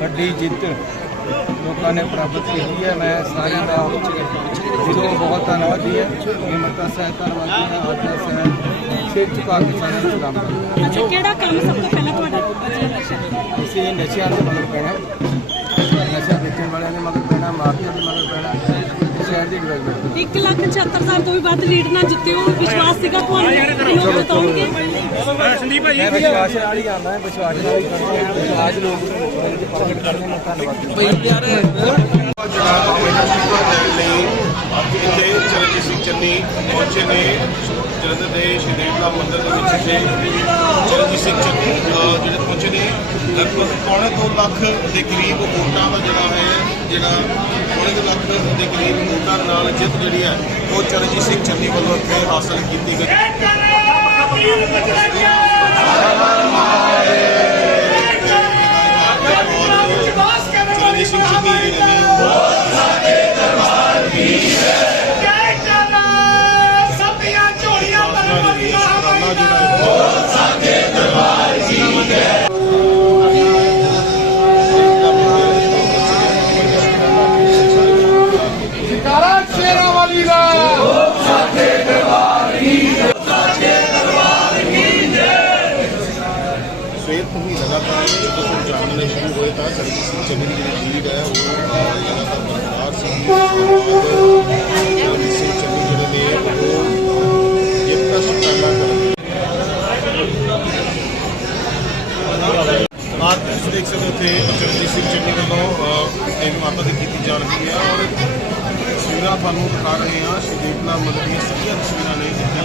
ਵੱਡੀ ਜਿੱਤ ਲੋਕਾਂ ਨੇ ਪ੍ਰਾਪਤ ਕੀਤੀ ਹੈ। ਮੈਂ ਸਾਰਿਆਂ ਦਾ ਦਿਲੋਂ ਬਹੁਤ ਧੰਨਵਾਦੀ ਹੈ। ਹਿੰਮਤਾਂ ਸਾਹਿਬ ਧੰਨਵਾਦੀ ਹਾਂ। ਆਦਰਾ ਸਾਹਿਬ ਸਿਰ ਝੁਕਾ ਕੇ ਸਾਰਿਆਂ ਨੂੰ ਸਲਾਮ ਕਰਦਾ ਅੱਛਾ ਕਿਹੜਾ ਕੰਮ ਸਭ ਤੋਂ ਪਹਿਲਾਂ ਤੁਹਾਡਾ ਇਸੇ ਨਸ਼ਿਆਂ ਦੇ ਮਗਰ ਪੈਣਾ ਨਸ਼ਾ ਵੇਚਣ ਵਾਲਿਆਂ ਦੇ ਮਗਰ ਪੈਣਾ ਮਾਫੀਆ ਦੇ ਮਗਰ ਪੈਣਾ 1 ਲੱਖ 74000 ਤੋਂ ਵੀ ਵੱਧ ਲੀਡ ਨਾਲ ਜਿੱਤੇ ਹੋ ਵਿਸ਼ਵਾਸ ਸੀਗਾ ਤੁਹਾਨੂੰ? ਲੋਕ ਬਤਾਉਣਗੇ? ਮੈਂ ਵਿਸ਼ਵਾਸ ਨਾਲ ਹੀ ਆਉਂਦਾ ਵਿਸ਼ਵਾਸ ਨਾਲ ਹੀ ਕਰਦਾ ਵਿਸ਼ਵਾਸ ਲੋਕ ਪ੍ਰਗਟ ਕਰਦੇ ਨੇ ਧੰਨਵਾਦ। ਲਈ ਇੱਥੇ ਚਰਨਜੀਤ ਸਿੰਘ ਚੰਨੀ ਪਹੁੰਚੇ ਨੇ। ਜਲੰਧਰ ਦੇ ਸ਼ਹੀਦ ਦਾ ਮੰਦਿਰ ਦੇ ਵਿੱਚ ਇੱਥੇ ਚਰਨਜੀਤ ਸਿੰਘ ਚੰਨੀ ਜਿਹੜੇ ਪਹੁੰਚੇ ਨੇ। ਲਗਭਗ ਪੌਣੇ ਦੋ ਲੱਖ ਦੇ ਕਰੀਬ ਵੋਟਾਂ ਦਾ ਜਿਹੜਾ ਹੈ ਜਿਹੜਾ ਪੌਣੇ ਦੋ ਲੱਖ ਦੇ ਕਰੀਬ ਵੋਟਾਂ ਨਾਲ ਜਿੱਤ ਜਿਹੜੀ ਹੈ, ਉਹ ਚਰਨਜੀਤ ਸਿੰਘ ਚੰਨੀ ਵੱਲੋਂ ਇੱਥੇ ਹਾਸਲ ਕੀਤੀ ਗਈ। ਤਾਂ ਸਰਜੀਤ ਸਿੰਘ ਚੰਨੀ ਦੀ ਜਿਹੜੀ ਜੀਵ ਹੈ ਉਹ ਅਹ, ਲਗਾਤਾਰ ਬਰਕਰਾਰ ਸੀ। ਸਰਜੀਤ ਸਿੰਘ ਚੰਨੀ ਜਿਹੜੇ ਨੇ ਉਹ ਜਿੱਤ ਦਾ ਸ਼ਿਕਾਰਾ ਕਰਦੇ ਆਜ ਤੁਸੀਂ ਦੇਖ ਸਕਦੇ ਹੋ ਉੱਥੇ ਚਰਨਜੀਤ ਸਿੰਘ ਚੰਨੀ ਵੱਲੋਂ ਅਹ, ਇੱਕ ਮਾਤਾ ਦੀ ਕੀਤੀ ਜਾ ਰਹੀ ਹੈ। ਔਰ ਤਸਵੀਰਾਂ ਤੁਹਾਨੂੰ ਦਿਖਾ ਰਹੇ ਹਾਂ। ਸ਼ਹੀਦਾਂ ਮੰਦਰ ਦੀਆਂ ਸਾਰੀਆਂ ਤਸਵੀਰਾਂ ਨੇ ਜਿਹੜੀਆਂ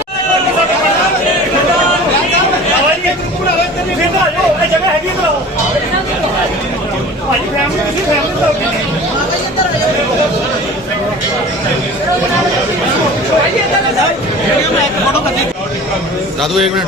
ਪਹਿਲਾਂ ਚਰਨਜੀਤ ਸਿੰਘ ਚੰਨੀ ਦੇ ਤਰਫ ਪੱਤੀ ਇੱਥੇ ਮੁਸਲਮ ਹੋਏ ਨੇ ਸ਼ੁਕਰਾਨਾ ਇੱਥੇ ਚੱਲਦਾ ਜਾ ਰਿਹਾ ਹੈ ਉਧਰ ਚਲੀ ਗਈ ਯਾਰ ਦਾਦੂ, ਇੱਕ ਮਿੰਟ।